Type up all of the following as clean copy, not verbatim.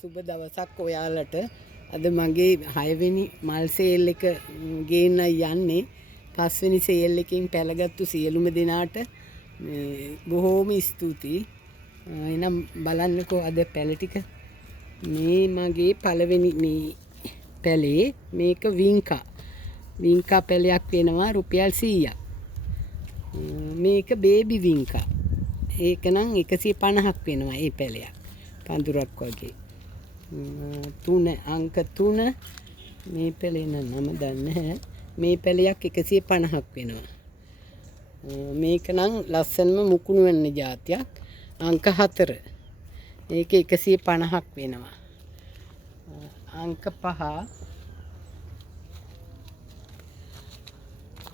සුබ දවසක් ඔයාලට. අද මගේ 6 වෙනි මල් සේල් එක ගේන්න යන්නේ. 5 වෙනි සේල් එකෙන් පැලගත්තු සියලුම දෙනාට බොහෝම ස්තුතියි. එහෙනම් බලන්නකෝ අද පැල ටික. මේ මගේ පළවෙනි මේ පැලේ මේක වින්කා පැලයක් වෙනවා රුපියල් 100ක්. මේක බේබි වින්කා. ඒක නම් 150ක් වෙනවා මේ පැලයක්. පඳුරක් වගේ. අංක 3 මේ පැලේ නම දන්නේ මේ පැලයක් 150ක් වෙනවා. මේක නම් ලස්සනම මුකුණු වෙන જાතියක්. අංක 4 මේක 150ක් වෙනවා.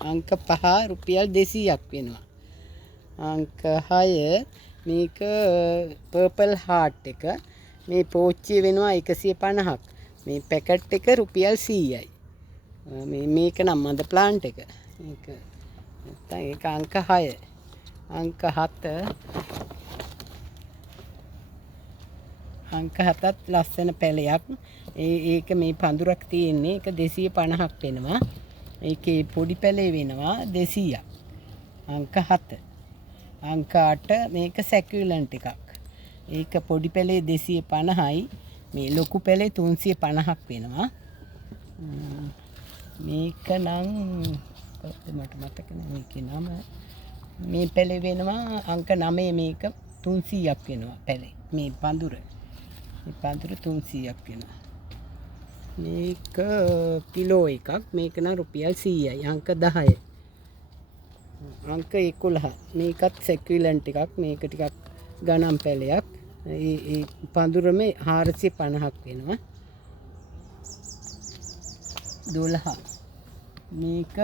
අංක 5 රුපියල් 200ක් වෙනවා. අංක 6 මේක පර්පල් හාට් එක. මේ පෝච්චිය වෙනවා 150ක්. මේ පැකට් එක රුපියල් 100යි. මේක නම් මද ප්ලාන්ට් එක. මේක නැත්තම් ඒක අංක 6. අංක 7ත් ලස්සන පැලයක්. ඒක මේ පඳුරක් තියෙන්නේ. ඒක 250ක් වෙනවා. ඒකේ පොඩි පැලේ වෙනවා 200ක්. අංක 7. අංක 8 මේක සැකියුලන්ට් එකක්. ඒක පොඩි පැලේ 250යි. මේ ලොකු පැලේ 350ක් වෙනවා. මේක නම් මට මතක නෑ මේකේ නම. මේ පැලේ වෙනවා අංක 9 මේක 300ක් වෙනවා පැලේ. මේ පඳුර 300ක් වෙනවා. මේක කිලෝ එකක්. මේක නම් රුපියල් 100යි. අංක 10. අංක 11 මේකත් සැකියුලන්ට් එකක්. මේක ටිකක් ගණන් පැලයක්. ඒ පඳුරම 450ක් වෙනවා. 12 මේක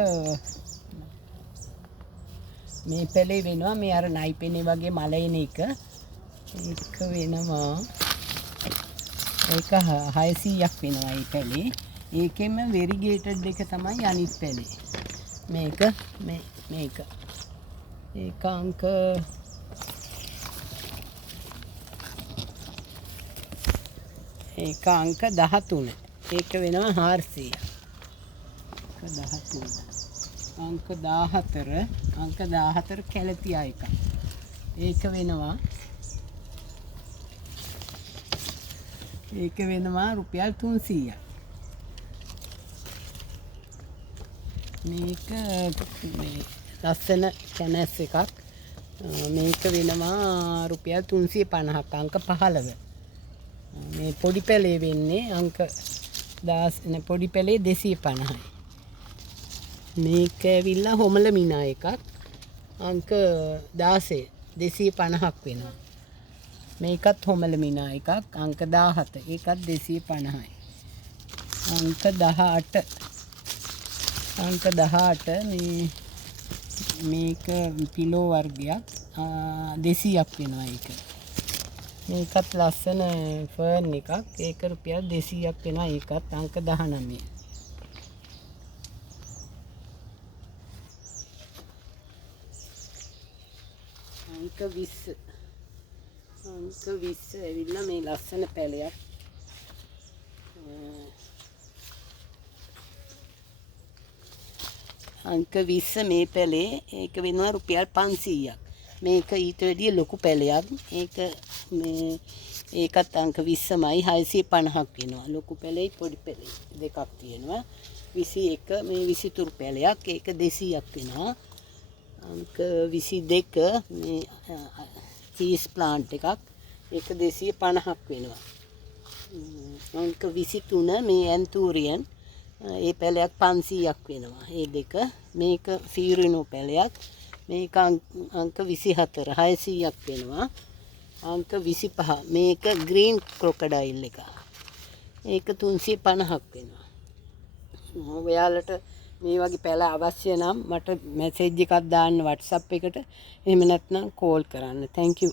මේ පැලේ වෙනවා මේ අර නයිපෙනේ වගේ මලයින එක. ඒක වෙනවා ඒක 600ක් වෙනවා මේ පැලේ. ඒකෙම වෙරිගේටඩ් එක තමයි අනිත් පැලේ. මේක ඒක අංක 13. ඒක වෙනවා 400. අංක 14 කැලතියා එක. ඒක වෙනවා රුපියල් 300ක්. මේක ලස්සන කැනස් එකක්. මේක වෙනවා රුපියල් 350ක්. අංක 15. මේ පොඩි පැලේ වෙන්නේ අංක 10 පොඩි පැලේ 250යි. මේක ඇවිල්ලා හොමල මිනා එකක්. අංක 16 250ක් වෙනවා. මේකත් හොමල මිනා එකක්. අංක 17 ඒකත් 250යි. අංක 18 මේක කිලෝ වර්ගයක් 200ක් වෙනවා ඒක. මේකත් ලස්සන ෆර්න් එකක්. ඒක රුපියල් 200ක් වෙනවා. ඒකත් අංක 19. අංක 20 ඇවිල්ලා මේ ලස්සන පැලයක්. අංක 20 මේ පැලේ ඒක වෙනවා රුපියල් 500ක්. මේක ඊට වැඩිය ලොකු පැලයක්. ඒකත් අංක 20මයි 650ක් වෙනවා. ලොකු පැලේ පොඩි පැලේ දෙකක් තියෙනවා. 21 මේ 23 පැලයක්. ඒක 200ක් වෙනවා. අංක 22 මේ චීස් ප්ලාන්ට් එකක්. ඒක 250ක් වෙනවා. අංක 23 මේ ඇන්තූරියන් ඒ පැලයක් 500ක් වෙනවා. ඒ දෙක. මේක ෆීරිනෝ පැලයක්. මේක අංක 24 600ක් වෙනවා. අංක 25 මේක ග්‍රීන් ක්‍රොකඩයිල් එක. ඒක 350ක් වෙනවා. ඔයාලට මේ වගේ පැල අවශ්‍ය නම් මට මැසේජ් එකක් දාන්න WhatsApp එකට. එහෙම නැත්නම් කෝල් කරන්න. Thank you.